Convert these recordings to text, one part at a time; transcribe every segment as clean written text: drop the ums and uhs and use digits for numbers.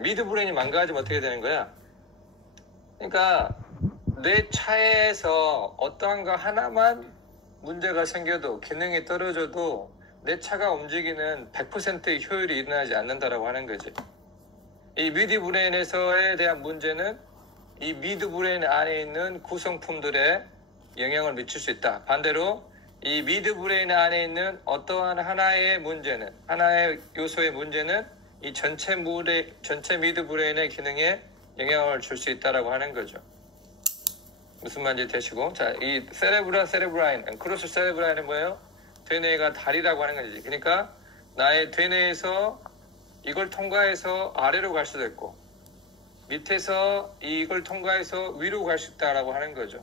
미드브레인이 망가지면 어떻게 되는 거야? 그러니까 뇌 차에서 어떠한 거 하나만 문제가 생겨도, 기능이 떨어져도 뇌 차가 움직이는 100%의 효율이 일어나지 않는다라고 하는 거지. 이 미드브레인에 대한 문제는 이 미드브레인 안에 있는 구성품들에 영향을 미칠 수 있다. 반대로 이 미드브레인 안에 있는 어떠한 하나의 요소의 문제는 이 전체 미드브레인의 기능에 영향을 줄 수 있다라고 하는 거죠. 무슨 말인지 되시고, 자, 이 세레브라인, 크로스 세레브라인은 뭐예요? 되뇌가 다리라고 하는 거지. 그러니까 나의 되뇌에서 이걸 통과해서 아래로 갈 수도 있고, 밑에서 이걸 통과해서 위로 갈 수 있다라고 하는 거죠.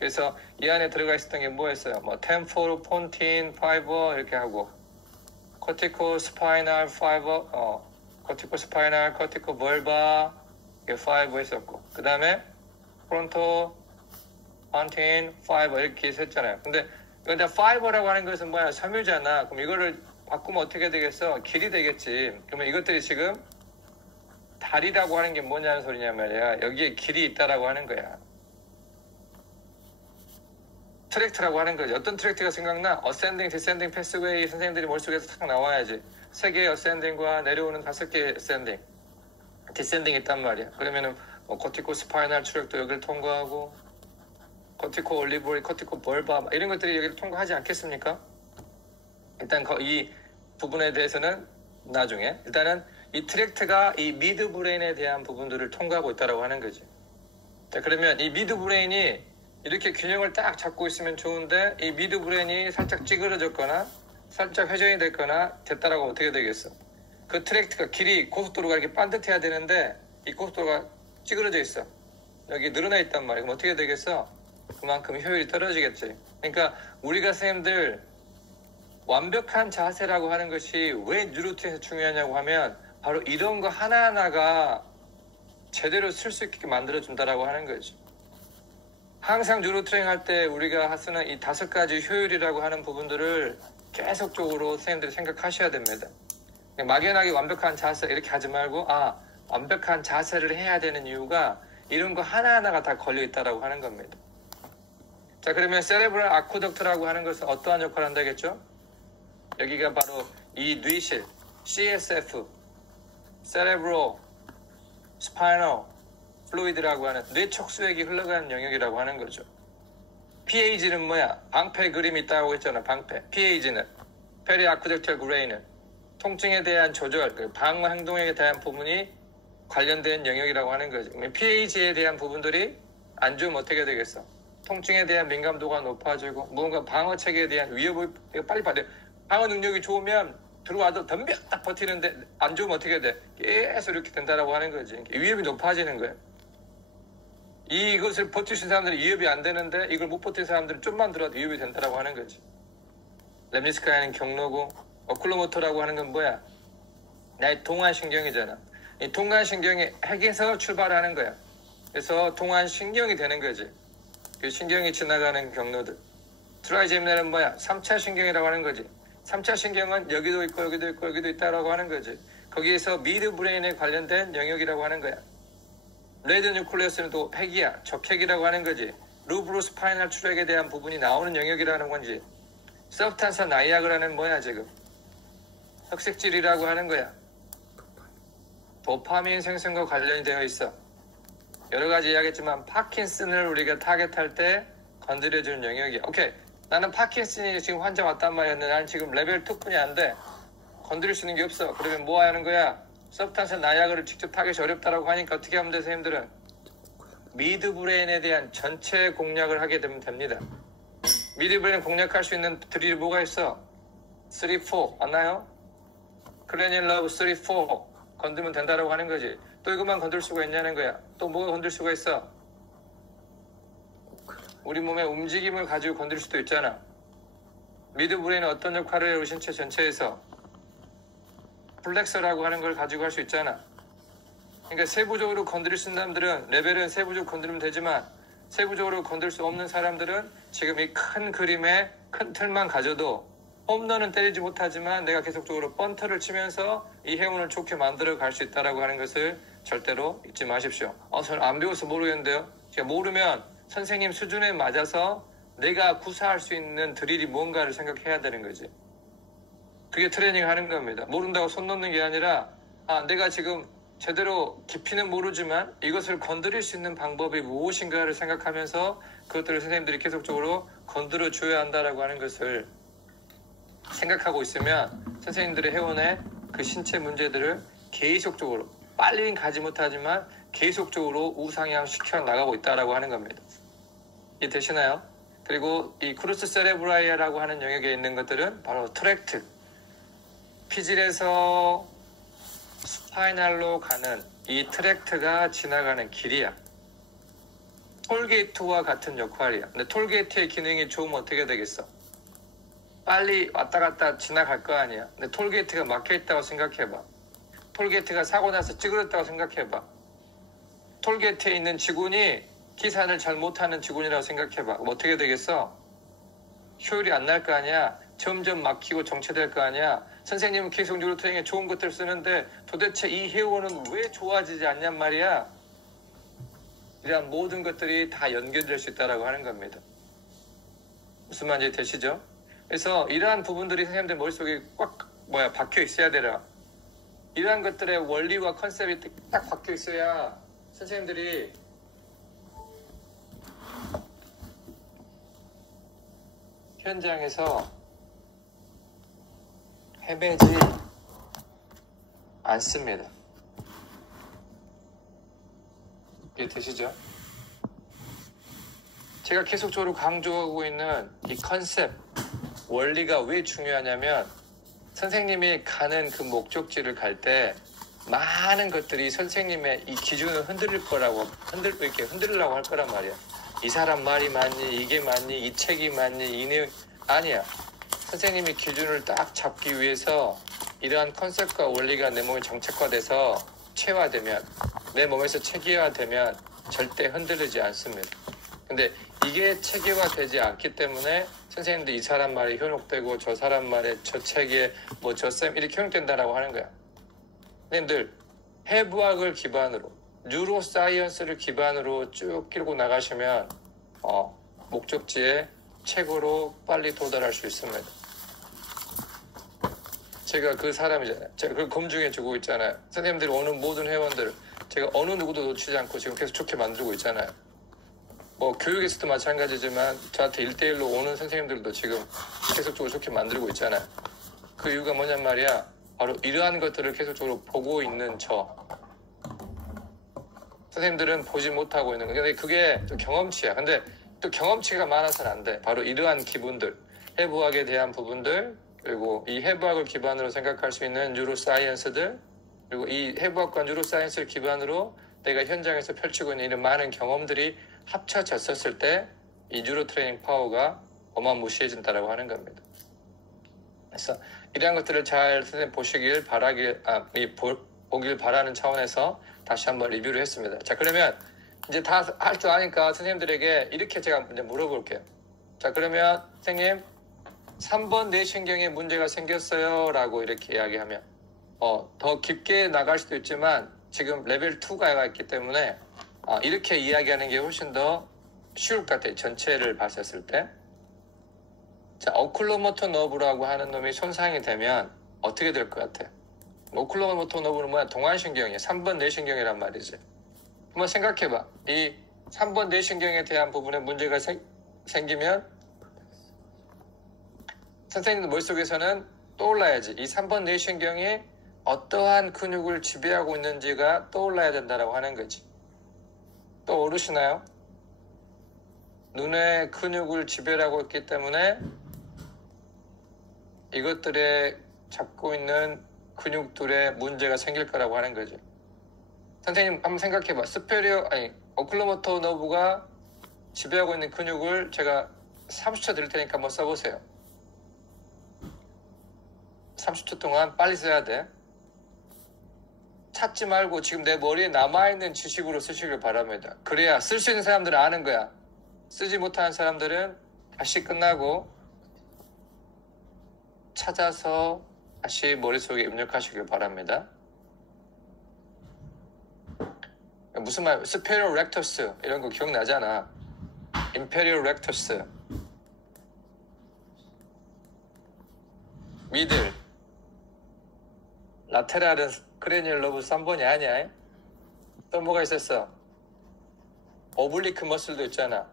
그래서 이 안에 들어가 있었던 게 뭐였어요? 뭐 템포럴 폰틴 파이버 이렇게 하고, 코티코 스파이널 파이버, 코티코 스파이널, 코티코 벌바 파이버 있었고, 그 다음에 프론토 폰틴 파이버 이렇게 했잖아요. 근데 파이버라고 하는 것은 뭐야? 섬유잖아. 그럼 이거를 바꾸면 어떻게 되겠어? 길이 되겠지. 그러면 이것들이 지금 다리라고 하는 게 뭐냐는 소리냐 말이야. 여기에 길이 있다라고 하는 거야. 트랙트라고 하는 거지. 어떤 트랙트가 생각나? 어센딩, 디센딩, 패스웨이 선생님들이 머릿속에서 탁 나와야지. 3개의 어센딩과 내려오는 5개의 어센딩, 디센딩이 있단 말이야. 그러면은 코티코 스파이널 트랙도 여기를 통과하고, 코티코 올리브오일, 코티코 벌바 이런 것들이 여기를 통과하지 않겠습니까? 일단 이 부분에 대해서는 나중에, 일단은 이 트랙트가 이 미드브레인에 대한 부분들을 통과하고 있다고 하는 거지. 자, 그러면 이 미드브레인이 이렇게 균형을 딱 잡고 있으면 좋은데, 이 미드브레인이 살짝 찌그러졌거나 살짝 회전이 됐거나 됐다라고 어떻게 되겠어? 그 트랙트가 길이, 고속도로가 이렇게 반듯해야 되는데 이 고속도로가 찌그러져 있어. 여기 늘어나 있단 말이야. 그럼 어떻게 되겠어? 그만큼 효율이 떨어지겠지. 그러니까 우리가 선생님들 완벽한 자세라고 하는 것이 왜 뉴로트에서 중요하냐고 하면, 바로 이런 거 하나하나가 제대로 쓸 수 있게 만들어준다라고 하는 거지. 항상 뉴로 트레이닝 할 때 우리가 쓰는 이 5가지 효율이라고 하는 부분들을 계속적으로 선생님들이 생각하셔야 됩니다. 막연하게 완벽한 자세 이렇게 하지 말고, 완벽한 자세를 해야 되는 이유가 이런 거 하나하나가 다 걸려 있다라고 하는 겁니다. 자, 그러면 세레브럴 아쿠덕트라고 하는 것은 어떠한 역할을 한다겠죠? 여기가 바로 이 뇌실, CSF, 세레브로 스파이널 플루이드라고 하는 뇌척수액이 흘러가는 영역이라고 하는 거죠. PAG는 뭐야? 방패 그림이 있다고 했잖아. 방패. PAG는 페리아쿠덕탈 그레이는 통증에 대한 조절, 방어 행동에 대한 부분이 관련된 영역이라고 하는 거죠. PAG에 대한 부분들이 안 좋으면 어떻게 되겠어? 통증에 대한 민감도가 높아지고, 무언가 방어 체계에 대한 위협을 빨리 받아요. 방어 능력이 좋으면 들어와도 덤벼 딱 버티는데, 안 좋으면 어떻게 돼? 계속 이렇게 된다라고 하는 거지. 위협이 높아지는 거예요. 이것을 버틸 수 있는 사람들은 위협이 안 되는데, 이걸 못 버티는 사람들은 좀만 들어도 위협이 된다라고 하는 거지. 렘니스카이는 경로고, 오클로모터라고 하는 건 뭐야? 나의 동안신경이잖아. 이 동안신경이 핵에서 출발하는 거야. 그래서 동안신경이 되는 거지. 그 신경이 지나가는 경로들. 트라이제미널은 뭐야? 3차 신경이라고 하는 거지. 3차 신경은 여기도 있고 여기도 있고 여기도 있다라고 하는 거지. 거기에서 미드브레인에 관련된 영역이라고 하는 거야. 레드 뉴클레어스는 또 핵이야. 적핵이라고 하는 거지. 루브로 스파이널 트랙에 대한 부분이 나오는 영역이라는 건지. 서브탄산 나이아그라는 뭐야 지금? 흑색질이라고 하는 거야. 도파민 생성과 관련이 되어 있어. 여러 가지 이야기했지만 파킨슨을 우리가 타겟할 때 건드려주는 영역이야. 오케이. 나는 파킨슨이 지금 환자 왔단 말이었는데 나는 지금 레벨 2뿐이 안 돼. 건드릴 수 있는 게 없어. 그러면 뭐 하는 거야? 서브탄산 나약을 직접 타겟이 어렵다라고 하니까 어떻게 하면 돼, 선생님들은? 미드브레인에 대한 전체 공략을 하게 되면 됩니다. 미드브레인 공략할 수 있는 드릴이 뭐가 있어? 3, 4 맞나요? 클레닌 러브 3, 4 건들면 된다라고 하는 거지. 또 이것만 건들 수가 있냐는 거야. 또 뭐가 건들 수가 있어? 우리 몸의 움직임을 가지고 건들 수도 있잖아. 미드브레인은 어떤 역할을 해요? 우리 신체 전체에서? 플렉서라고 하는 걸 가지고 할 수 있잖아. 그러니까 세부적으로 건드릴 수 있는 사람들은, 레벨은 세부적으로 건드리면 되지만 세부적으로 건들 수 없는 사람들은 지금 이 큰 그림의 큰 틀만 가져도 홈런은 때리지 못하지만 내가 계속적으로 번터를 치면서 이 행운을 좋게 만들어 갈 수 있다는 것을 절대로 잊지 마십시오. 저는 안 배워서 모르겠는데요. 제가 모르면 선생님 수준에 맞아서 내가 구사할 수 있는 드릴이 뭔가를 생각해야 되는 거지. 그게 트레이닝 하는 겁니다. 모른다고 손 놓는 게 아니라 내가 지금 제대로 깊이는 모르지만 이것을 건드릴 수 있는 방법이 무엇인가를 생각하면서 그것들을 선생님들이 계속적으로 건드려 줘야 한다라고 하는 것을 생각하고 있으면 선생님들의 회원의 그 신체 문제들을 계속적으로 빨리는 가지 못하지만 계속적으로 우상향 시켜 나가고 있다라고 하는 겁니다. 이해되시나요? 그리고 이 크루스 세레브라이아라고 하는 영역에 있는 것들은 바로 트랙트, 피질에서 스파이널로 가는 이 트랙트가 지나가는 길이야. 톨게이트와 같은 역할이야. 근데 톨게이트의 기능이 좋으면 어떻게 되겠어? 빨리 왔다 갔다 지나갈 거 아니야. 근데 톨게이트가 막혀있다고 생각해봐. 톨게이트가 사고 나서 찌그러졌다고 생각해봐. 톨게이트에 있는 직원이 기사를 잘 못하는 직원이라고 생각해봐. 그럼 어떻게 되겠어? 효율이 안 날 거 아니야. 점점 막히고 정체될 거 아니야. 선생님은 계속 뉴로 트레이닝에 좋은 것들을 쓰는데 도대체 이 회원은 왜 좋아지지 않냔 말이야. 이러한 모든 것들이 다 연결될 수 있다고 하는 겁니다. 무슨 말인지 되시죠? 그래서 이러한 부분들이 선생님들 머릿속에 꽉 박혀 있어야 되라. 이러한 것들의 원리와 컨셉이 딱 박혀 있어야 선생님들이 현장에서 헤매지 않습니다. 이해 되시죠? 제가 계속적으로 강조하고 있는 이 컨셉, 원리가 왜 중요하냐면 선생님이 가는 그 목적지를 갈 때 많은 것들이 선생님의 이 기준을 흔들릴 거라고 이렇게 흔들려고 할 거란 말이야. 이 사람 말이 맞니? 이게 맞니? 이 책이 맞니? 이 내용 아니야. 선생님이 기준을 딱 잡기 위해서 이러한 컨셉과 원리가 내 몸에 정책화돼서 체화되면 내 몸에서 체계화되면 절대 흔들리지 않습니다. 근데 이게 체계화되지 않기 때문에 선생님들 이 사람 말이 현혹되고 저 사람 말에 저 책에 저 쌤 이렇게 현혹된다라고 하는 거야. 선생님들 해부학을 기반으로 뉴로사이언스를 기반으로 쭉 끌고 나가시면 목적지에 최고로 빨리 도달할 수 있습니다. 제가 그 사람이잖아요. 제가 그걸 검증해 주고 있잖아요. 선생님들이 오는 모든 회원들 제가 어느 누구도 놓치지 않고 지금 계속 좋게 만들고 있잖아요. 교육에서도 마찬가지지만 저한테 1대1로 오는 선생님들도 지금 계속적으로 좋게 만들고 있잖아요. 그 이유가 뭐냔 말이야. 바로 이러한 것들을 계속적으로 보고 있는 선생님들은 보지 못하고 있는 거예요. 근데 그게 또 경험치야. 근데 또 경험치가 많아서는 안 돼. 바로 이러한 기분들, 해부학에 대한 부분들, 그리고 이 해부학을 기반으로 생각할 수 있는 뉴로사이언스들, 그리고 이 해부학과 뉴로사이언스를 기반으로 내가 현장에서 펼치고 있는 이런 많은 경험들이 합쳐졌었을 때 이 뉴로 트레이닝 파워가 어마무시해진다라고 하는 겁니다. 그래서 이러한 것들을 잘 선생님 보시길 보길 바라는 차원에서 다시 한번 리뷰를 했습니다. 자, 그러면 이제 다 할 줄 아니까 선생님들에게 이렇게 제가 이제 물어볼게요. 자, 그러면 선생님 3번 뇌신경에 문제가 생겼어요 라고 이렇게 이야기하면 더 깊게 나갈 수도 있지만 지금 레벨 2가 있기 때문에 이렇게 이야기하는 게 훨씬 더 쉬울 것 같아요. 전체를 봤었을 때. 자, 오클로모토 너브라고 하는 놈이 손상이 되면 어떻게 될 것 같아요? 오클로모토 너브는 뭐야? 동안신경이에요. 3번 뇌신경이란 말이지. 한번 생각해봐. 이 3번 뇌신경에 대한 부분에 문제가 생기면 선생님 머릿속에서는 떠올라야지. 이 3번 뇌신경이 어떠한 근육을 지배하고 있는지가 떠올라야 된다고 하는 거지. 떠오르시나요? 눈의 근육을 지배하고 있기 때문에 이것들에 잡고 있는 근육들에 문제가 생길 거라고 하는 거죠. 선생님 한번 생각해봐. 오클로모토 너브가 지배하고 있는 근육을 제가 30초 드릴 테니까 한번 써보세요. 30초 동안 빨리 써야 돼. 찾지 말고 지금 내 머리에 남아있는 지식으로 쓰시길 바랍니다. 그래야 쓸 수 있는 사람들은 아는 거야. 쓰지 못하는 사람들은 다시 끝나고 찾아서 다시 머릿속에 입력하시길 바랍니다. 무슨 말, superior rectus 이런 거 기억나잖아. inferior rectus, 미들, 라테랄은 크레니얼 러브 3번이 아니야. 또 뭐가 있었어? 오블리크 머슬도 있잖아.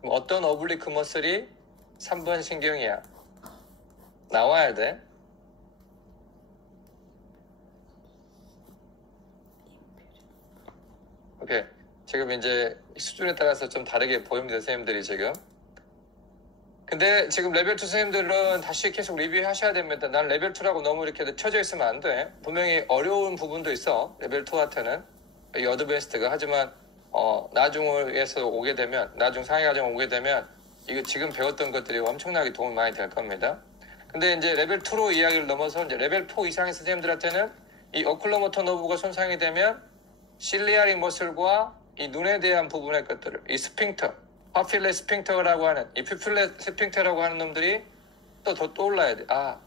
그럼 어떤 오블리크 머슬이 3번 신경이야? 나와야 돼. 오케이. 지금 이제 수준에 따라서 좀 다르게 보입니다, 선생님들이 지금. 근데 지금 레벨 2 선생님들은 다시 계속 리뷰하셔야 됩니다. 난 레벨 2라고 너무 이렇게 쳐져 있으면 안 돼. 분명히 어려운 부분도 있어. 레벨 2한테는. 이 어드밴스드가. 하지만 나중에서 오게 되면, 나중 상위 과정 오게 되면 이거 지금 배웠던 것들이 엄청나게 도움이 많이 될 겁니다. 근데 이제 레벨 2로 이야기를 넘어서 이제 레벨 4 이상의 선생님들한테는 이 오클로모터 너브가 손상이 되면 실리아릭 머슬과 이 눈에 대한 부분의 것들을, 이 스핑터, 파필레 스핑터라고 하는, 이 퓨필레 스핑터라고 하는 놈들이 또 더 떠올라야 돼. 아,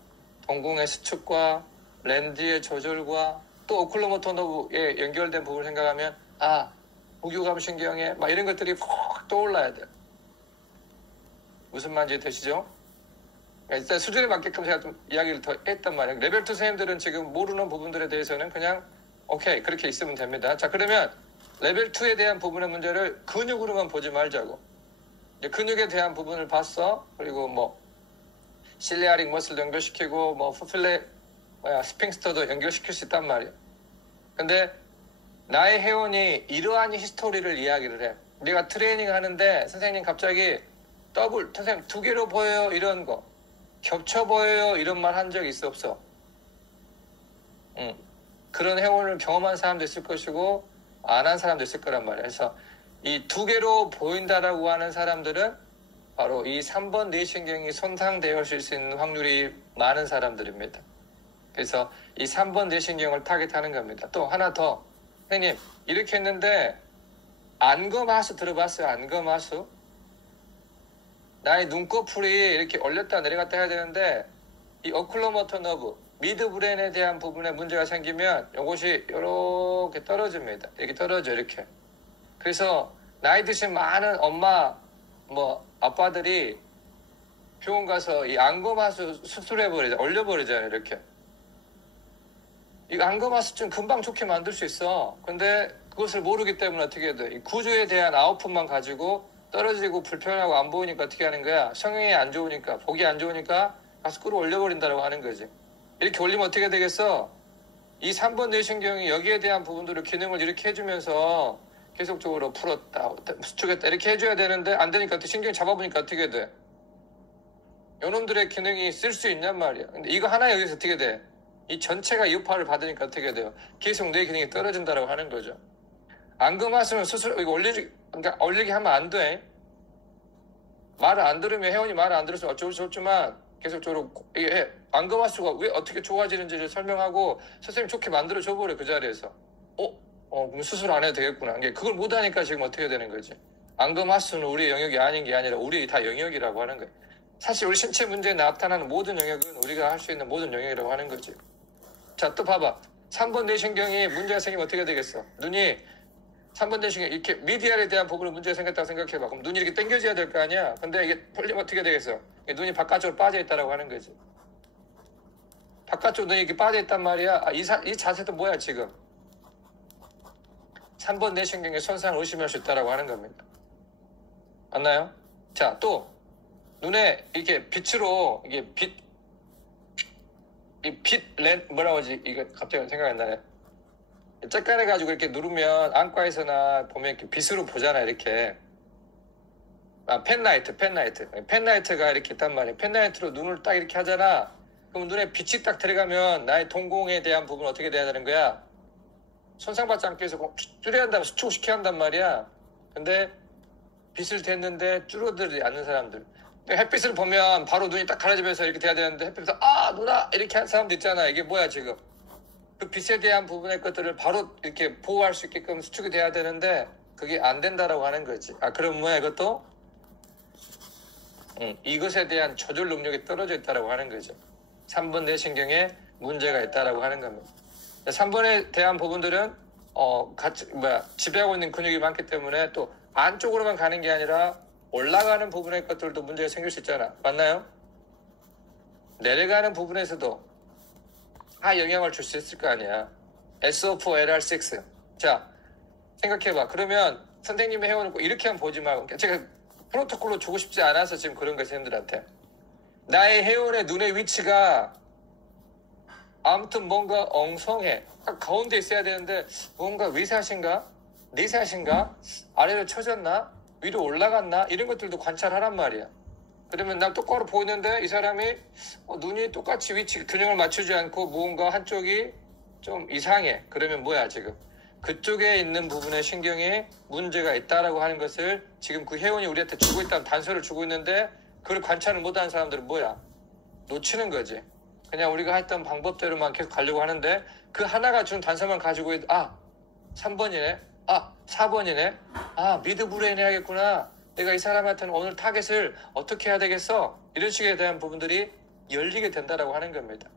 동공의 수축과 렌즈의 조절과 또 오클로모터 너브에 연결된 부분을 생각하면 아, 부교감 신경에 막 이런 것들이 푹 떠올라야 돼. 무슨 말인지 되시죠? 일단 수준에 맞게끔 제가 좀 이야기를 더 했단 말이에요. 레벨 2 선생님들은 지금 모르는 부분들에 대해서는 그냥 오케이 그렇게 있으면 됩니다. 자, 그러면 레벨 2에 대한 부분의 문제를 근육으로만 보지 말자고. 이제 근육에 대한 부분을 봤어. 그리고 뭐 실리아릭 머슬 연결시키고 뭐 푸필레 스핑스터도 연결시킬 수 있단 말이야. 근데 나의 회원이 이러한 히스토리를 이야기를 해. 내가 트레이닝 하는데 선생님 갑자기 선생님 2개로 보여요 이런 거, 겹쳐 보여요 이런 말 한 적 있어 없어? 그런 회원을 경험한 사람도 있을 것이고 안 한 사람도 있을 거란 말이야. 그래서 이 2개로 보인다라고 하는 사람들은 바로 이 3번 뇌신경이 손상되었을 수 있는 확률이 많은 사람들입니다. 그래서 이 3번 뇌신경을 타겟하는 겁니다. 또 하나 더, 선생님 이렇게 했는데 안검하수 들어봤어요? 안검하수? 나의 눈꺼풀이 이렇게 올렸다 내려갔다 해야 되는데 이 오클로모터 너브, 미드브레인에 대한 부분에 문제가 생기면 이것이 이렇게 떨어집니다. 이렇게 떨어져 이렇게. 그래서 나이 드신 많은 엄마 뭐 아빠들이 병원 가서 이 안검하수 수술해버리잖아요. 올려버리잖아요 이렇게. 이 안검하수증 금방 좋게 만들 수 있어. 근데 그것을 모르기 때문에 어떻게 해야 돼? 이 구조에 대한 아웃풋만 가지고 떨어지고 불편하고 안 보이니까 어떻게 하는 거야? 성형이 안 좋으니까, 보기 안 좋으니까 가서 끌어올려버린다고 하는 거지. 이렇게 올리면 어떻게 되겠어? 이 3번 뇌신경이 여기에 대한 부분들을 기능을 이렇게 해주면서 계속적으로 풀었다, 수축했다 이렇게 해줘야 되는데 안 되니까 신경이 잡아보니까 어떻게 돼? 요놈들의 기능이 쓸 수 있냔 말이야. 근데 이거 하나 여기서 어떻게 돼? 이 전체가 여파를 받으니까 어떻게 돼요? 계속 뇌 기능이 떨어진다고 하는 거죠. 안검하수는 수술, 이거 그러니까 올리게 하면 안 돼. 말을 안 들으면, 회원이 말을 안 들으면 어쩔 수 없지만 계속적으로 이게 안검하수가 왜 어떻게 좋아지는지를 설명하고 선생님 좋게 만들어 줘버려 그 자리에서. 그럼 수술 안 해도 되겠구나. 그걸 못하니까 지금 어떻게 되는 거지? 안검하수는 우리 영역이 아닌 게 아니라 우리 다 영역이라고 하는 거예요. 사실 우리 신체 문제에 나타나는 모든 영역은 우리가 할 수 있는 모든 영역이라고 하는 거지. 자, 또 봐봐. 3번 뇌신경이 문제가 생기면 어떻게 되겠어? 눈이 3번 뇌신경 이렇게 미디알에 대한 부분에 문제가 생겼다고 생각해봐. 그럼 눈이 이렇게 당겨져야 될 거 아니야? 근데 이게 풀리면 어떻게 되겠어? 눈이 바깥쪽으로 빠져있다고 하는 거지. 바깥쪽 눈이 이렇게 빠져있단 말이야. 이 자세도 뭐야 지금? 3번 뇌신경의 손상을 의심할 수 있다고 하는 겁니다. 맞나요? 자, 또 눈에 이렇게 빛으로 이게 뭐라고 하지? 이거 갑자기 생각이 안 나네. 쬐깐해가지고 이렇게 누르면 안과에서나 보면 이렇게 빛으로 보잖아 이렇게. 펜라이트가 이렇게 있단 말이야. 펜라이트로 눈을 딱 이렇게 하잖아. 그럼 눈에 빛이 딱 들어가면 나의 동공에 대한 부분은 어떻게 돼야 되는 거야? 손상받지 않기 위해서 줄여야 한다면 수축시켜야 한단 말이야. 근데 빛을 댔는데 줄어들지 않는 사람들. 햇빛을 보면 바로 눈이 딱 가려지면서 이렇게 돼야 되는데 햇빛에서 누나 이렇게 한 사람도 있잖아. 이게 뭐야 지금? 그 빛에 대한 부분의 것들을 바로 이렇게 보호할 수 있게끔 수축이 돼야 되는데 그게 안 된다라고 하는 거지. 그럼 뭐야 이것도? 이것에 대한 조절 능력이 떨어져 있다라고 하는 거죠. 3번 뇌신경에 문제가 있다라고 하는 겁니다. 3번에 대한 부분들은 지배하고 있는 근육이 많기 때문에 또 안쪽으로만 가는 게 아니라 올라가는 부분의 것들도 문제가 생길 수 있잖아. 맞나요? 내려가는 부분에서도 다 영향을 줄 수 있을 거 아니야. SO4, LR6. 자, 생각해봐. 그러면 선생님의 회원을 꼭 이렇게 한번 보지 말고, 제가 프로토콜로 주고 싶지 않아서 지금 그런 거예요, 선생님들한테. 나의 회원의 눈의 위치가 아무튼 뭔가 엉성해. 가운데 있어야 되는데 뭔가 위사신가? 니사신가? 아래로 쳐졌나? 위로 올라갔나? 이런 것들도 관찰하란 말이야. 그러면 난 똑바로 보이는데 이 사람이 눈이 똑같이 위치 균형을 맞추지 않고 무언가 한쪽이 좀 이상해. 그러면 뭐야 지금? 그쪽에 있는 부분의 신경에 문제가 있다라고 하는 것을 지금 그 회원이 우리한테 주고 있다는 단서를 주고 있는데 그걸 관찰을 못하는 사람들은 뭐야? 놓치는 거지. 그냥 우리가 했던 방법대로만 계속 가려고 하는데 그 하나가 준 단서만 가지고 3번이네. 4번이네. 미드브레인 해야겠구나. 내가 이 사람한테는 오늘 타겟을 어떻게 해야 되겠어? 이런 식에 대한 부분들이 열리게 된다라고 하는 겁니다.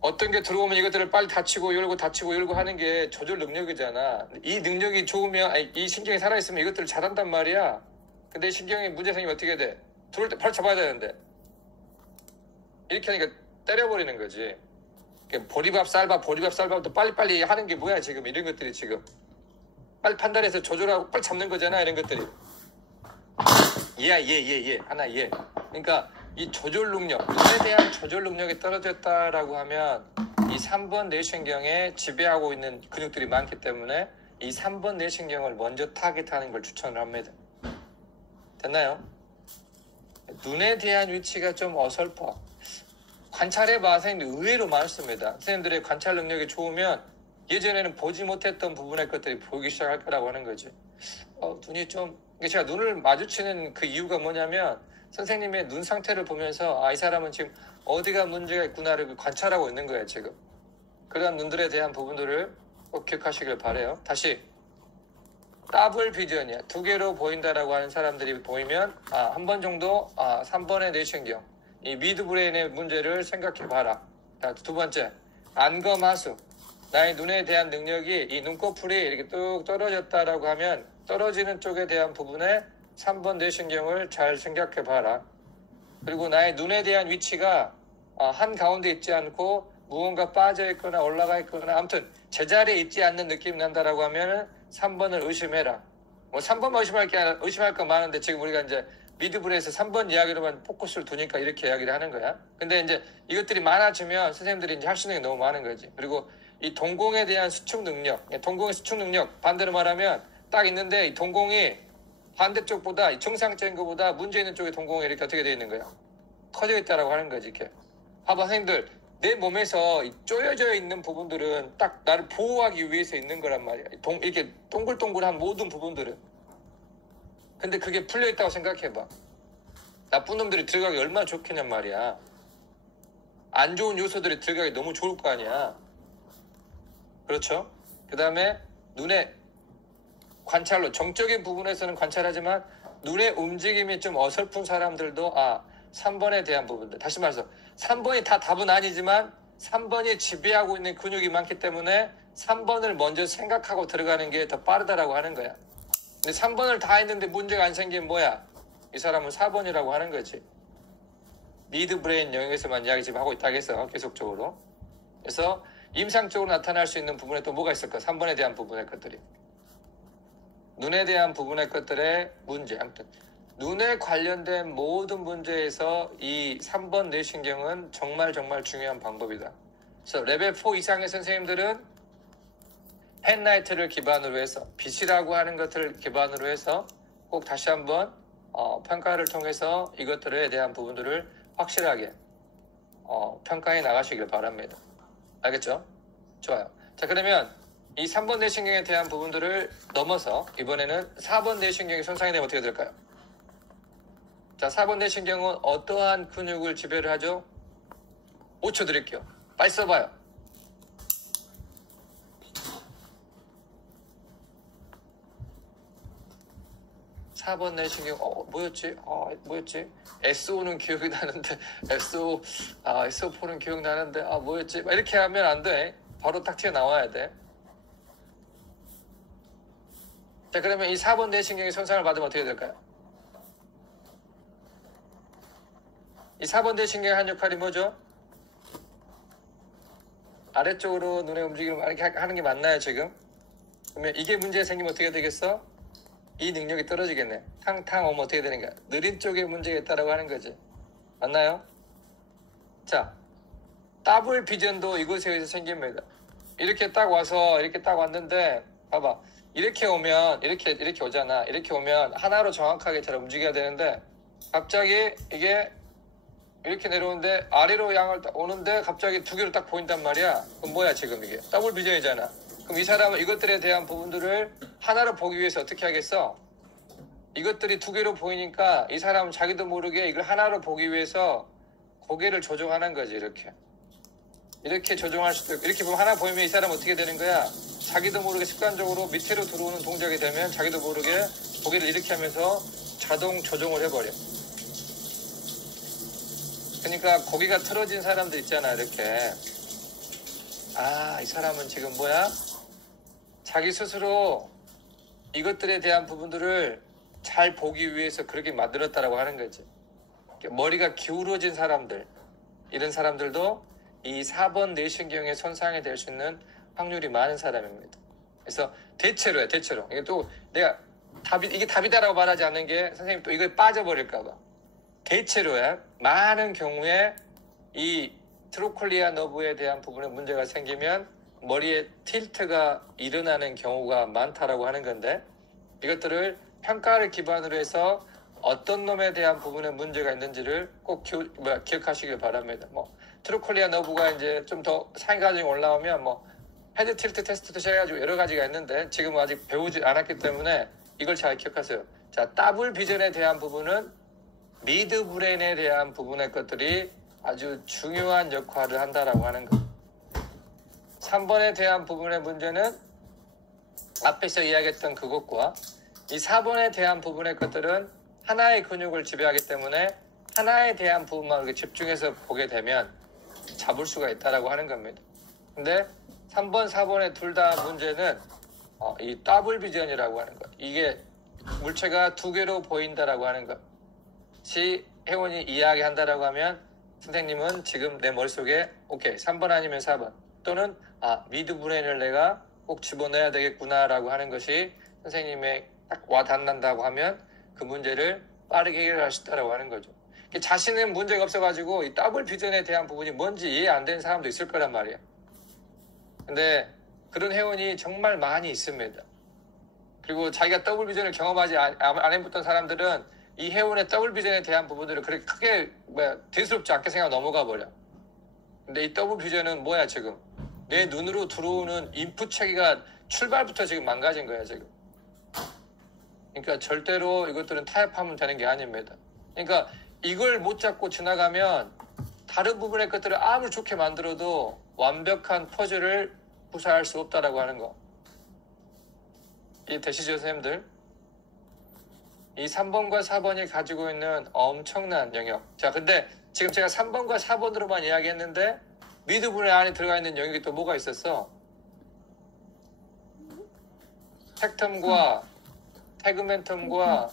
어떤 게 들어오면 이것들을 빨리 닫히고 열고 하는 게 조절 능력이잖아. 이 능력이 좋으면 이 신경이 살아있으면 이것들을 잘한단 말이야. 근데 이 신경이 문제 생기면 어떻게 돼? 들어올 때 바로 잡아야 되는데 이렇게 하니까 때려버리는 거지. 보리밥 쌀밥 또 빨리빨리 하는 게 뭐야 지금 이런 것들이 지금 빨리 판단해서 조절하고 빨리 잡는 거잖아 이런 것들이. 하나 이해. 그러니까 이 조절 능력, 눈에 대한 조절 능력이 떨어졌다라고 하면 이 3번 뇌신경에 지배하고 있는 근육들이 많기 때문에 이 3번 뇌신경을 먼저 타겟하는 걸 추천을 합니다. 됐나요? 눈에 대한 위치가 좀 어설퍼. 관찰해봐. 선생님들 의외로 많습니다. 선생님들의 관찰 능력이 좋으면 예전에는 보지 못했던 부분의 것들이 보이기 시작할 거라고 하는 거지. 눈이 좀, 제가 눈을 마주치는 그 이유가 뭐냐면 선생님의 눈 상태를 보면서 이 사람은 지금 어디가 문제가 있구나를 관찰하고 있는 거예요, 지금. 그런 눈들에 대한 부분들을 꼭 기억하시길 바라요. 다시. 더블 비전이야. 두 개로 보인다라고 하는 사람들이 보이면 한 번 정도 3번의 뇌신경 이 미드브레인의 문제를 생각해 봐라. 자, 두 번째 안검하수. 나의 눈에 대한 능력이 이 눈꺼풀이 이렇게 뚝 떨어졌다라고 하면 떨어지는 쪽에 대한 부분에 3번 뇌신경을 잘 생각해 봐라. 그리고 나의 눈에 대한 위치가 한가운데 있지 않고 무언가 빠져 있거나 올라가 있거나 아무튼 제자리에 있지 않는 느낌이 난다라고 하면 3번을 의심해라. 3번만 의심할 거 많은데 지금 우리가 이제 미드브레인에서 3번 이야기로만 포커스를 두니까 이렇게 이야기를 하는 거야. 근데 이제 이것들이 많아지면 선생님들이 이제 할 수 있는 게 너무 많은 거지. 그리고 이 동공에 대한 수축 능력, 동공의 수축 능력 반대로 말하면 딱 있는데 이 동공이 반대쪽보다 정상적인 것보다 문제 있는 쪽의 동공이 이렇게 어떻게 되어 있는 거야? 커져 있다라고 하는 거지. 이렇게. 봐봐 선생님들. 내 몸에서 쪼여져 있는 부분들은 딱 나를 보호하기 위해서 있는 거란 말이야. 이렇게 동글동글한 모든 부분들은. 근데 그게 풀려있다고 생각해봐. 나쁜 놈들이 들어가기 얼마나 좋겠냔 말이야. 안 좋은 요소들이 들어가기 너무 좋을 거 아니야. 그렇죠? 그 다음에 눈에 관찰로 정적인 부분에서는 관찰하지만 눈의 움직임이 좀 어설픈 사람들도 3번에 대한 부분들. 다시 말해서 3번이 다 답은 아니지만 3번이 지배하고 있는 근육이 많기 때문에 3번을 먼저 생각하고 들어가는 게 더 빠르다라고 하는 거야. 근데 3번을 다 했는데 문제가 안 생긴 뭐야? 이 사람은 4번이라고 하는 거지. 미드브레인 영역에서만 이야기 지금 하고 있다고 해서 계속적으로. 그래서 임상적으로 나타날 수 있는 부분에 또 뭐가 있을까? 3번에 대한 부분의 것들이. 눈에 대한 부분의 것들의 문제. 아무튼 눈에 관련된 모든 문제에서 이 3번 뇌신경은 정말 중요한 방법이다. 그래서 레벨 4 이상의 선생님들은 펜라이트를 기반으로 해서 빛이라고 하는 것들을 기반으로 해서 꼭 다시 한번 평가를 통해서 이것들에 대한 부분들을 확실하게 평가해 나가시길 바랍니다. 알겠죠? 좋아요. 자, 그러면 이 3번 뇌신경에 대한 부분들을 넘어서 이번에는 4번 뇌신경이 손상이 되면 어떻게 될까요? 자, 4번 뇌신경은 어떠한 근육을 지배를 하죠? 5초 드릴게요. 빨리 써봐요. 4번 뇌신경, 뭐였지? SO는 기억이 나는데, SO4는 기억나는데, 뭐였지? 이렇게 하면 안 돼. 바로 딱 튀어나와야 돼. 자, 그러면 이 4번 뇌신경이 손상을 받으면 어떻게 될까요? 이 4번 뇌신경이 한 역할이 뭐죠? 아래쪽으로 눈의 움직임을 이렇게 하는 게 맞나요, 지금? 그러면 이게 문제가 생기면 어떻게 되겠어? 이 능력이 떨어지겠네. 탕탕 오면 어떻게 되는가? 느린 쪽에 문제가 있다라고 하는 거지. 맞나요? 자, 더블 비전도 이것에 의해서 생깁니다. 이렇게 딱 와서 이렇게 딱 왔는데 봐봐. 이렇게 오면 이렇게 오잖아. 이렇게 오면 하나로 정확하게 잘 움직여야 되는데 갑자기 이게 이렇게 내려오는데 아래로 양을 오는데 갑자기 두 개로 딱 보인단 말이야. 그럼 뭐야 지금 이게? 더블 비전이잖아. 그럼 이 사람은 이것들에 대한 부분들을 하나로 보기 위해서 어떻게 하겠어? 이것들이 두 개로 보이니까 이 사람은 자기도 모르게 이걸 하나로 보기 위해서 고개를 조정하는 거지. 이렇게 조정할 수도 있고 이렇게 보면 하나 보이면 이 사람은 어떻게 되는 거야? 자기도 모르게 습관적으로 밑으로 들어오는 동작이 되면 자기도 모르게 고개를 이렇게 하면서 자동 조정을 해버려. 그러니까 고개가 틀어진 사람도 있잖아. 이렇게 이 사람은 지금 뭐야? 자기 스스로 이것들에 대한 부분들을 잘 보기 위해서 그렇게 만들었다라고 하는 거지. 머리가 기울어진 사람들, 이런 사람들도 이 4번 뇌신경의 손상이 될 수 있는 확률이 많은 사람입니다. 그래서 대체로야, 대체로. 이게 또 내가 이게 답이다라고 말하지 않는 게 선생님 또 이거에 빠져버릴까봐. 대체로야, 많은 경우에 이 트로콜리아 너브에 대한 부분에 문제가 생기면 머리에 틸트가 일어나는 경우가 많다라고 하는 건데 이것들을 평가를 기반으로 해서 어떤 놈에 대한 부분에 문제가 있는지를 꼭 기억하시길 바랍니다. 트로콜리아 너브가 이제 좀 더 상위 과정이 올라오면 헤드 틸트 테스트도 시작해가지고 여러 가지가 있는데 지금 아직 배우지 않았기 때문에 이걸 잘 기억하세요. 자, 더블 비전에 대한 부분은 미드 브레인에 대한 부분의 것들이 아주 중요한 역할을 한다라고 하는 것. 3번에 대한 부분의 문제는 앞에서 이야기했던 그것과 이 4번에 대한 부분의 것들은 하나의 근육을 지배하기 때문에 하나에 대한 부분만 이렇게 집중해서 보게 되면 잡을 수가 있다라고 하는 겁니다. 근데 3번, 4번의 둘 다 문제는 이 더블 비전이라고 하는 것. 이게 물체가 두 개로 보인다라고 하는 것이 회원이 이야기한다라고 하면 선생님은 지금 내 머릿속에 오케이 3번 아니면 4번 또는 미드 브레인을 내가 꼭 집어넣어야 되겠구나라고 하는 것이 선생님의 딱 와닿는다고 하면 그 문제를 빠르게 해결할 수 있다라고 하는 거죠. 자신은 문제가 없어가지고 이 더블 비전에 대한 부분이 뭔지 이해 안 되는 사람도 있을 거란 말이야. 근데 그런 회원이 정말 많이 있습니다. 그리고 자기가 더블 비전을 경험하지 안 해봤던 사람들은 이 회원의 더블 비전에 대한 부분들을 그렇게 크게 대수롭지 않게 생각하고 넘어가 버려. 근데 이 더블 비전은 뭐야 지금? 내 눈으로 들어오는 인풋 체계가 출발부터 지금 망가진 거야 지금. 그러니까 절대로 이것들은 타협하면 되는 게 아닙니다. 그러니까 이걸 못 잡고 지나가면 다른 부분의 것들을 아무리 좋게 만들어도 완벽한 퍼즐을 구사할 수 없다라고 하는 거. 이해되시죠, 선생님들? 이 3번과 4번이 가지고 있는 엄청난 영역. 자, 근데 지금 제가 3번과 4번으로만 이야기했는데 미드분의 안에 들어가 있는 영역이 또 뭐가 있었어? 텍텀과 테그멘텀과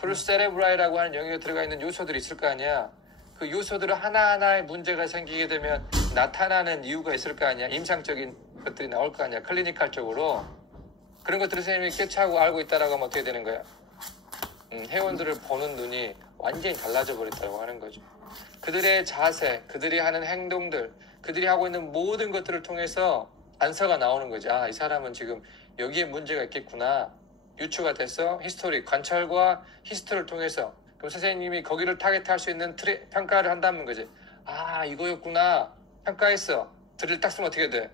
크루스 세레브라이라고 하는 영역에 들어가 있는 요소들이 있을 거 아니야. 그 요소들을 하나하나의 문제가 생기게 되면 나타나는 이유가 있을 거 아니야. 임상적인 것들이 나올 거 아니야. 클리니컬적으로. 그런 것들을 선생님이 캐치하고 알고 있다라고 하면 어떻게 되는 거야? 회원들을 보는 눈이 완전히 달라져 버렸다고 하는 거죠. 그들의 자세, 그들이 하는 행동들, 그들이 하고 있는 모든 것들을 통해서 단서가 나오는 거죠. 이 사람은 지금 여기에 문제가 있겠구나. 유추가 돼서 히스토리, 관찰과 히스토리를 통해서 그럼 선생님이 거기를 타겟할 수 있는 평가를 한다는 거지. 이거였구나. 평가했어. 드릴 딱 쓰면 어떻게 돼?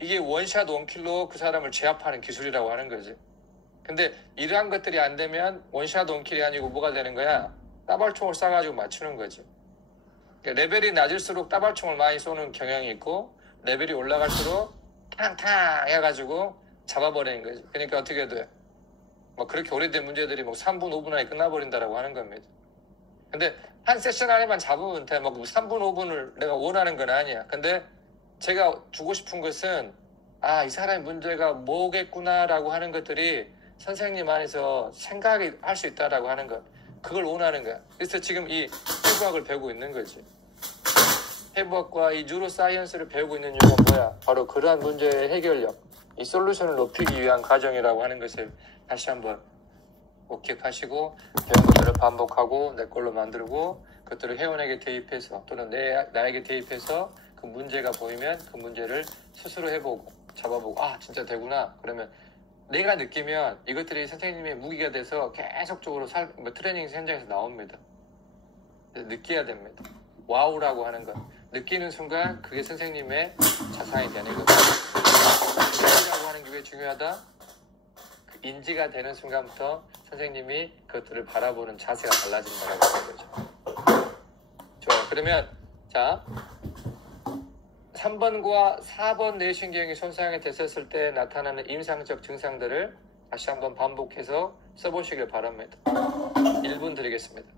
이게 원샷 원킬로 그 사람을 제압하는 기술이라고 하는 거지. 근데 이러한 것들이 안 되면 원샷 원킬이 아니고 뭐가 되는 거야? 따발총을 쏴가지고 맞추는 거지. 그러니까 레벨이 낮을수록 따발총을 많이 쏘는 경향이 있고 레벨이 올라갈수록 탕탕 해가지고 잡아버리는 거지. 그러니까 어떻게 돼? 그렇게 오래된 문제들이 3분, 5분 안에 끝나버린다라고 하는 겁니다. 근데 한 세션 안에만 잡으면 돼. 3분, 5분을 내가 원하는 건 아니야. 근데 제가 주고 싶은 것은 이 사람의 문제가 뭐겠구나라고 하는 것들이 선생님 안에서 생각이 할 수 있다라고 하는 것, 그걸 원하는 거야. 그래서 지금 이 해부학을 배우고 있는 거지. 해부학과 이 뉴로사이언스를 배우고 있는 이유가 뭐야? 바로 그러한 문제의 해결력, 이 솔루션을 높이기 위한 과정이라고 하는 것을 다시 한번 꼭 기억하시고, 배운 것들을 반복하고 내 걸로 만들고 그것들을 회원에게 대입해서 또는 나에게 대입해서 그 문제가 보이면 그 문제를 스스로 해보고 잡아보고 진짜 되구나. 그러면 내가 느끼면 이것들이 선생님의 무기가 돼서 계속적으로 트레이닝 현장에서 나옵니다. 느껴야 됩니다. 와우라고 하는 것. 느끼는 순간 그게 선생님의 자산이 되는 거다. 인지라고 하는 게 왜 중요하다? 그 인지가 되는 순간부터 선생님이 그것들을 바라보는 자세가 달라진다고 하는 거죠. 좋아요. 그러면 자 3번과 4번 뇌신경이 손상이 됐었을 때 나타나는 임상적 증상들을 다시 한번 반복해서 써보시길 바랍니다. 1분 드리겠습니다.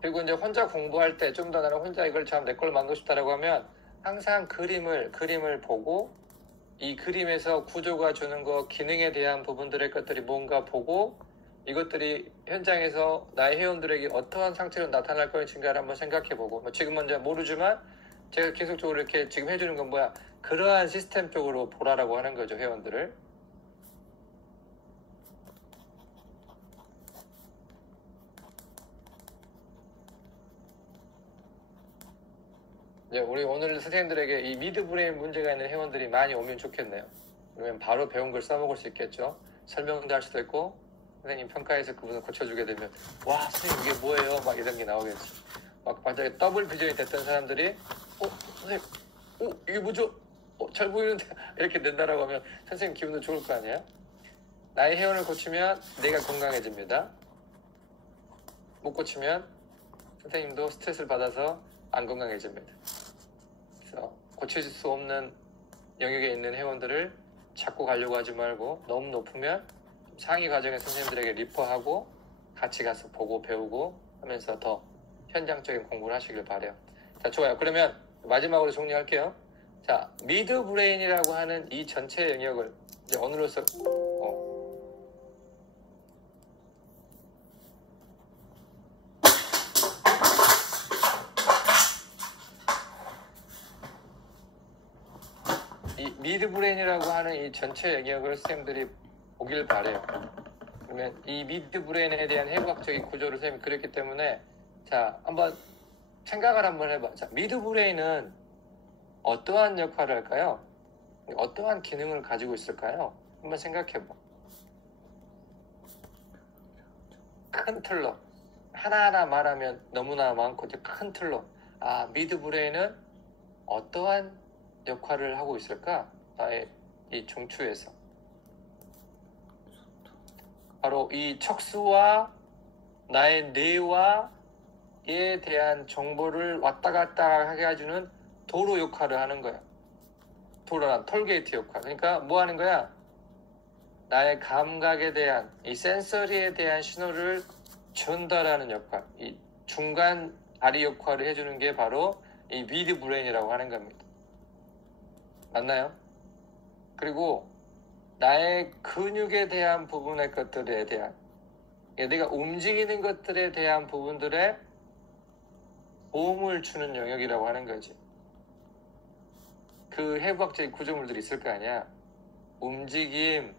그리고 이제 혼자 공부할 때 좀 더 나는 혼자 이걸 참 내 걸 만들고 싶다라고 하면 항상 그림을 보고 이 그림에서 구조가 주는 거, 기능에 대한 부분들의 것들이 뭔가 보고 이것들이 현장에서 나의 회원들에게 어떠한 상태로 나타날 것인가를 한번 생각해보고, 지금은 이제 모르지만 제가 계속적으로 이렇게 지금 해주는 건 뭐야? 그러한 시스템 쪽으로 보라라고 하는 거죠, 회원들을. 이제 우리 오늘 선생님들에게 이 미드브레인 문제가 있는 회원들이 많이 오면 좋겠네요. 그러면 바로 배운 걸 써먹을 수 있겠죠. 설명도 할 수도 있고, 선생님 평가에서 그분을 고쳐주게 되면 와 선생님 이게 뭐예요? 막 이런 게 나오겠지. 막 갑자기 더블 비전이 됐던 사람들이 선생님 이게 뭐죠? 잘 보이는데 이렇게 된다라고 하면 선생님 기분도 좋을 거 아니에요? 나의 회원을 고치면 내가 건강해집니다. 못 고치면 선생님도 스트레스를 받아서 안 건강해집니다. 그래서 고칠 수 없는 영역에 있는 회원들을 찾고 가려고 하지 말고 너무 높으면 상위 과정의 선생님들에게 리퍼하고 같이 가서 보고 배우고 하면서 더 현장적인 공부를 하시길 바래요. 자, 좋아요. 그러면 마지막으로 정리할게요. 자, 미드브레인이라고 하는 이 전체 영역을 이제 오늘로서 이 미드브레인이라고 하는 이 전체 영역을 선생님들이 보길 바래요. 그러면 이 미드브레인에 대한 해부학적인 구조를 선생님이 그렸기 때문에 자 한번 생각을 한번 해봐. 자, 미드브레인은 어떠한 역할을 할까요? 어떠한 기능을 가지고 있을까요? 한번 생각해봐. 큰 틀로 하나하나 말하면 너무나 많고 이제 큰 틀로 미드브레인은 어떠한 역할을 하고 있을까? 나의 이 중추에서 바로 이 척수와 나의 뇌와에 대한 정보를 왔다 갔다 하게 해주는 도로 역할을 하는 거야. 도로란 톨게이트 역할. 그러니까 뭐 하는 거야? 나의 감각에 대한 이 센서리에 대한 신호를 전달하는 역할. 이 중간 다리 역할을 해주는 게 바로 이 미드브레인이라고 하는 겁니다. 맞나요? 그리고 나의 근육에 대한 부분의 것들에 대한 내가 움직이는 것들에 대한 부분들에 도움을 주는 영역이라고 하는 거지. 그 해부학적인 구조물들이 있을 거 아니야. 움직임,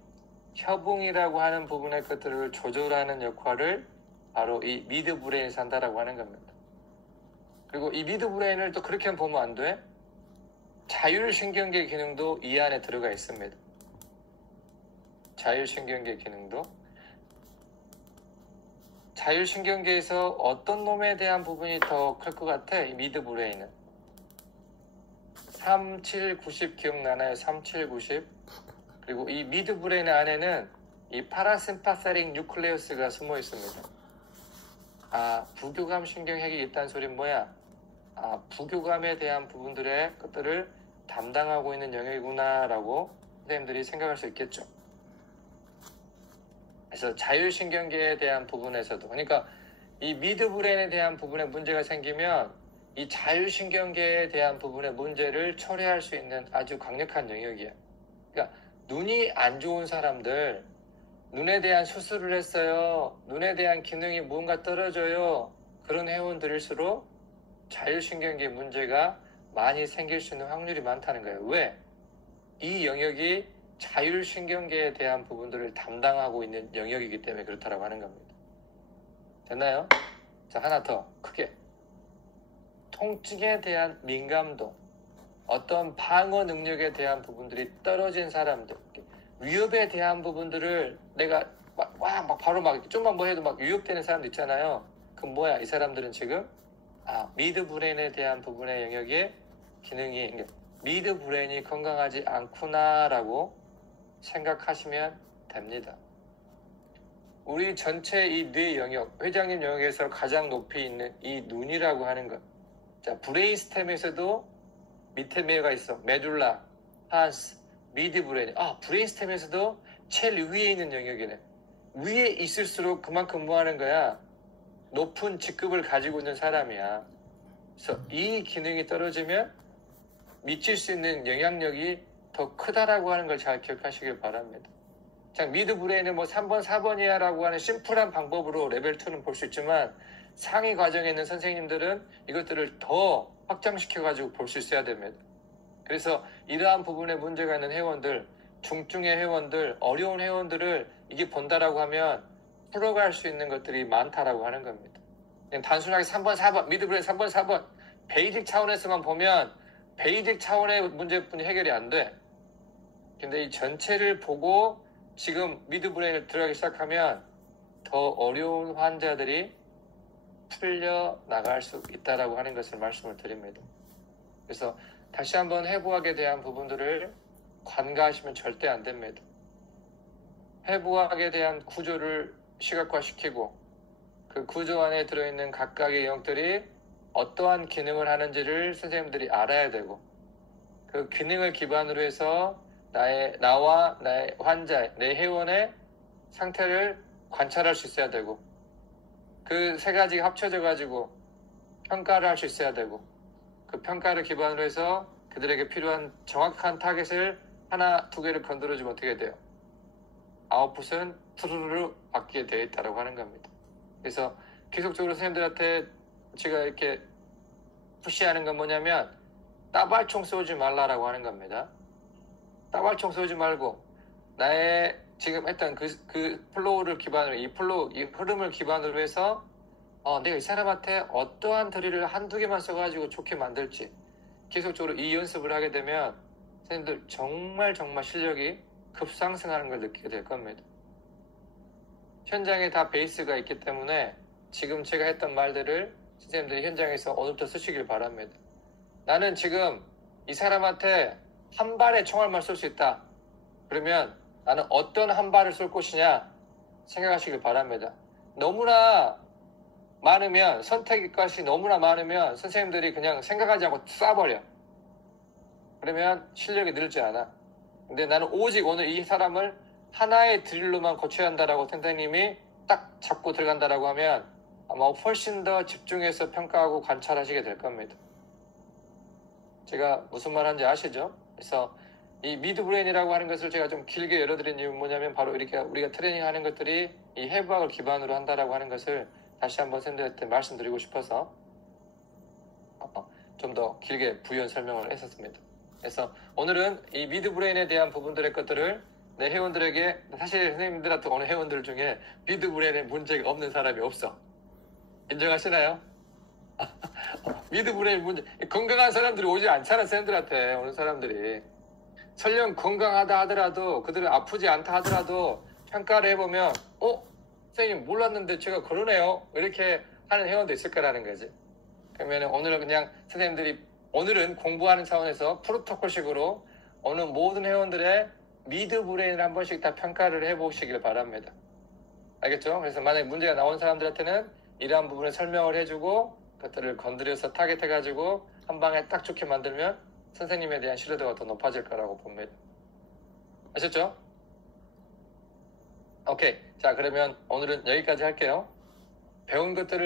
협응이라고 하는 부분의 것들을 조절하는 역할을 바로 이 미드브레인에서 한다라고 하는 겁니다. 그리고 이 미드브레인을 또 그렇게 보면 안 돼. 자율신경계 기능도 이 안에 들어가 있습니다. 자율신경계 기능도. 자율신경계에서 어떤 놈에 대한 부분이 더 클 것 같아? 이 미드브레인은 3, 7, 90 기억나나요? 3, 7, 90. 그리고 이 미드브레인 안에는 이 파라심파세릭 뉴클레우스가 숨어 있습니다. 부교감 신경핵이 있다는 소리는 뭐야? 부교감에 대한 부분들의 것들을 담당하고 있는 영역이구나 라고 선생님들이 생각할 수 있겠죠. 그래서 자율신경계에 대한 부분에서도, 그러니까 이 미드브레인에 대한 부분에 문제가 생기면 이 자율신경계에 대한 부분의 문제를 초래할 수 있는 아주 강력한 영역이야. 그러니까 눈이 안 좋은 사람들, 눈에 대한 수술을 했어요. 눈에 대한 기능이 뭔가 떨어져요. 그런 회원들일수록 자율신경계 문제가 많이 생길 수 있는 확률이 많다는 거예요. 왜? 이 영역이 자율신경계에 대한 부분들을 담당하고 있는 영역이기 때문에 그렇다고 하는 겁니다. 됐나요? 자, 하나 더 크게. 통증에 대한 민감도, 어떤 방어 능력에 대한 부분들이 떨어진 사람들, 위협에 대한 부분들을 내가 막 바로 막 좀만 뭐 해도 막 위협되는 사람도 있잖아요. 그럼 뭐야? 이 사람들은 지금 미드브레인에 대한 부분의 영역의 기능이, 미드브레인이 건강하지 않구나라고 생각하시면 됩니다. 우리 전체 이 뇌 영역, 회장님 영역에서 가장 높이 있는 이 눈이라고 하는 것. 자, 브레인스템에서도 밑에 뇌가 있어. 메둘라, 한스, 미드브레인. 브레인스템에서도 제일 위에 있는 영역이네. 위에 있을수록 그만큼 뭐 하는 거야? 높은 직급을 가지고 있는 사람이야. 그래서 이 기능이 떨어지면 미칠 수 있는 영향력이 더 크다라고 하는 걸 잘 기억하시길 바랍니다. 자, 미드브레인은 뭐 3번, 4번이야 라고 하는 심플한 방법으로 레벨 2는 볼 수 있지만 상위 과정에 있는 선생님들은 이것들을 더 확장시켜가지고 볼 수 있어야 됩니다. 그래서 이러한 부분에 문제가 있는 회원들, 중증의 회원들, 어려운 회원들을 이게 본다라고 하면 풀어갈 수 있는 것들이 많다라고 하는 겁니다. 그냥 단순하게 3번, 4번, 미드브레인 3번, 4번 베이직 차원에서만 보면 베이직 차원의 문제뿐이 해결이 안 돼. 근데 이 전체를 보고 지금 미드브레인을 들어가기 시작하면 더 어려운 환자들이 풀려나갈 수 있다라고 하는 것을 말씀을 드립니다. 그래서 다시 한번 해부학에 대한 부분들을 관가하시면 절대 안 됩니다. 해부학에 대한 구조를 시각화시키고 그 구조 안에 들어있는 각각의 영역들이 어떠한 기능을 하는지를 선생님들이 알아야 되고 그 기능을 기반으로 해서 나와 나의 환자, 내 회원의 상태를 관찰할 수 있어야 되고 그 세 가지가 합쳐져 가지고 평가를 할 수 있어야 되고 그 평가를 기반으로 해서 그들에게 필요한 정확한 타겟을 하나, 두 개를 건드려주면 어떻게 돼요? 아웃풋은 투루루루 받게 되어 있다고 하는 겁니다. 그래서 계속적으로 선생님들한테 제가 이렇게 푸시하는 건 뭐냐면 따발총 쏘지 말라라고 하는 겁니다. 따발총 쏘지 말고 나의 지금 했던 그 플로우를 기반으로 이 흐름을 기반으로 해서 내가 이 사람한테 어떠한 드릴을 한두 개만 써가지고 좋게 만들지 계속적으로 이 연습을 하게 되면 선생님들 정말 실력이 급상승하는 걸 느끼게 될 겁니다. 현장에 다 베이스가 있기 때문에 지금 제가 했던 말들을 선생님들이 현장에서 오늘부터 쓰시길 바랍니다. 나는 지금 이 사람한테 한 발에 총알만 쏠 수 있다. 그러면 나는 어떤 한 발을 쏠 것이냐 생각하시길 바랍니다. 너무나 많으면 선택의 것이 너무나 많으면 선생님들이 그냥 생각하지 않고 쏴버려. 그러면 실력이 늘지 않아. 근데 나는 오직 오늘 이 사람을 하나의 드릴로만 고쳐야 한다라고 선생님이 딱 잡고 들어간다라고 하면 아마 훨씬 더 집중해서 평가하고 관찰하시게 될 겁니다. 제가 무슨 말 하는지 아시죠? 그래서 이 미드브레인이라고 하는 것을 제가 좀 길게 열어드린 이유는 뭐냐면 바로 이렇게 우리가 트레이닝 하는 것들이 이 해부학을 기반으로 한다라고 하는 것을 다시 한번 선생님들한테 말씀드리고 싶어서 좀 더 길게 부연 설명을 했었습니다. 그래서 오늘은 이 미드브레인에 대한 부분들의 것들을 내 회원들에게 사실 선생님들한테 오는 회원들 중에 미드브레인에 문제가 없는 사람이 없어. 인정하시나요? 미드브레인 문제 건강한 사람들이 오지 않잖아. 선생님들한테 오는 사람들이 설령 건강하다 하더라도 그들은 아프지 않다 하더라도 평가를 해보면 선생님 몰랐는데 제가 그러네요 이렇게 하는 회원도 있을 거라는 거지. 그러면 오늘은 그냥 선생님들이 오늘은 공부하는 차원에서 프로토콜식으로 오늘 모든 회원들의 미드브레인을 한 번씩 다 평가를 해보시길 바랍니다. 알겠죠? 그래서 만약에 문제가 나온 사람들한테는 이러한 부분을 설명을 해주고 그것들을 건드려서 타겟해가지고 한 방에 딱 좋게 만들면 선생님에 대한 신뢰도가 더 높아질 거라고 봅니다. 아셨죠? 오케이. 자, 그러면 오늘은 여기까지 할게요. 배운 것들을